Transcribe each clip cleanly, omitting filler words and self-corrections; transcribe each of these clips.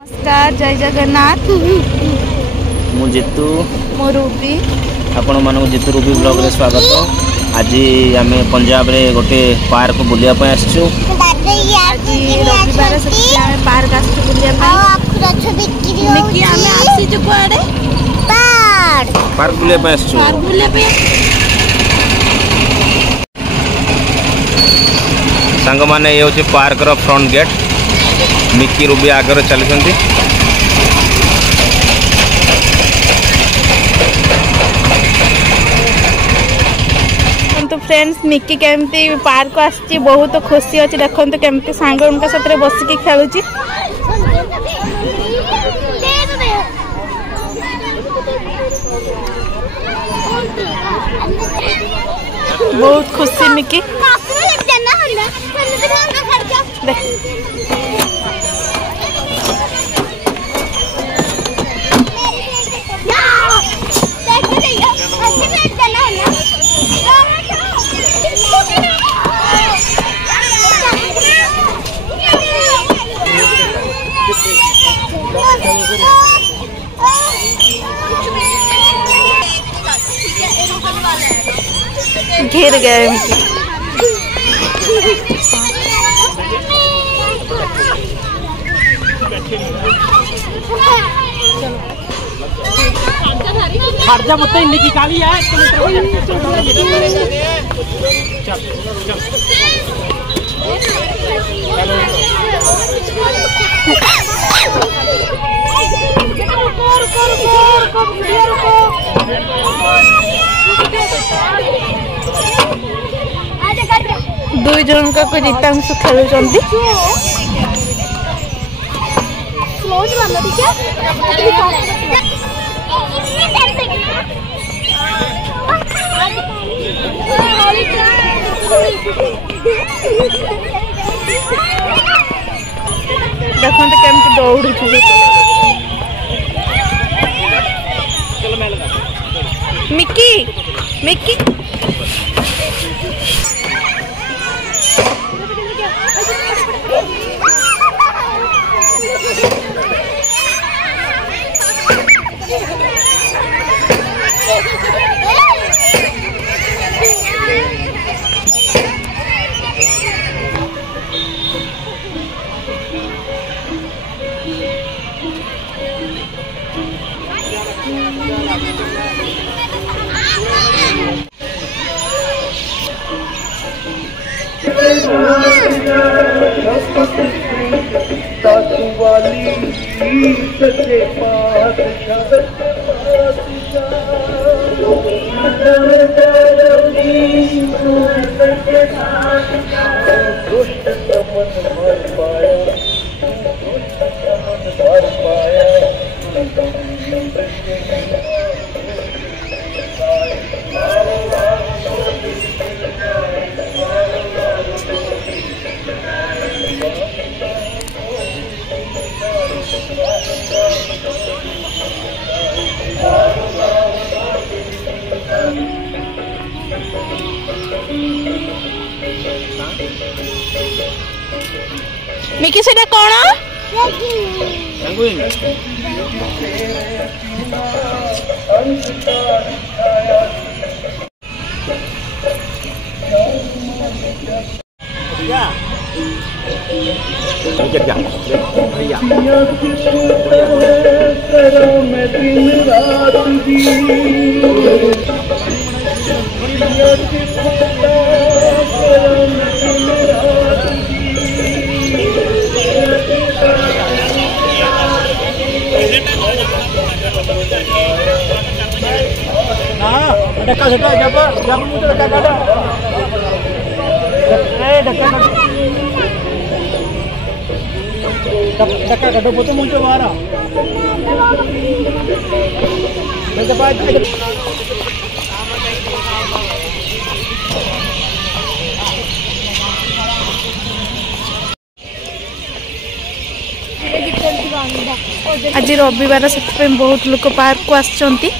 नमस्कार, जय जगन्नाथ। मु जितू मो रूबी आपण मानक जितू रूबी ब्लॉग रे स्वागत। आज आम पंजाब रे गोटे पार्क बुलिया पे आसछु। आज रविवार से आम पार्क आसछु बुलिया पे। मिकी आम आसी जो कुआडे पार्क बुलिया पे आसछु। पार्क बुलिया पे संग माने ये होची पार्क रो फ्रंट गेट। मिकी रूबी आगे चलुछंती। तो फ्रेंड्स मिकी केमती पार्क आसी बहुत खुशी अच्छी। देखते केमती सांग उनका साथ बसिकी खेलुची। बहुत खुशी मिकी। घेर गए खर्चा मत इनकी काली है। दुई जन का जितांशु खेलुचंती। देखते केमती दौड़ मिकी मिकी मिकी सेटा कौन आज रविवार से बहुत लोग पार्क को आसचंती।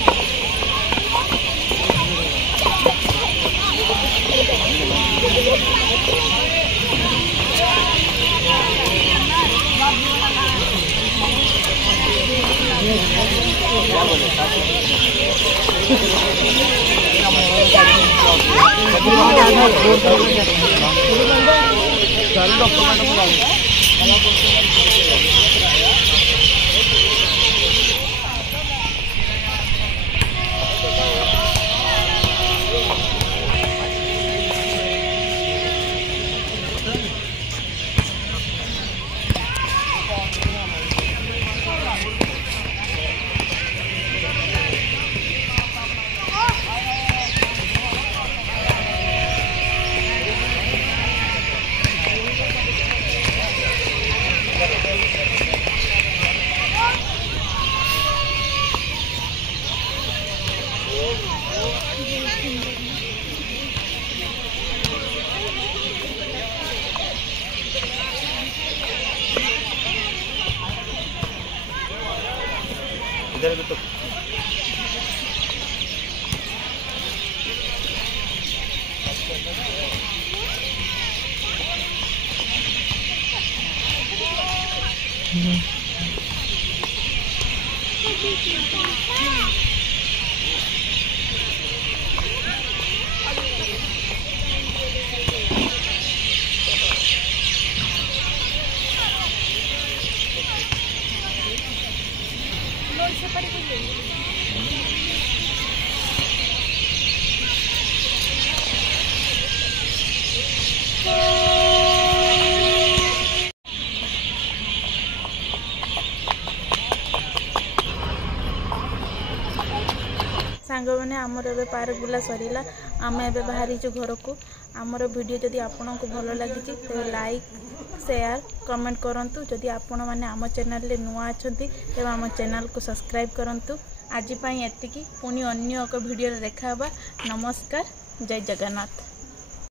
इधर भी तो सांग मैंने आमर ए पार्क बुला सरीला आम ए बाहरी घर को आमर वीडियो जदि आपण को भल लगी तो लाइक शेयर कमेंट करंतु जदि आपण माने आम चैनल रे नुआ अछंती तेबे आम चैनल को सब्सक्राइब करंतु आज पई एतिकी पुनी अन्य एक वीडियो रे देखा नमस्कार जय जगन्नाथ।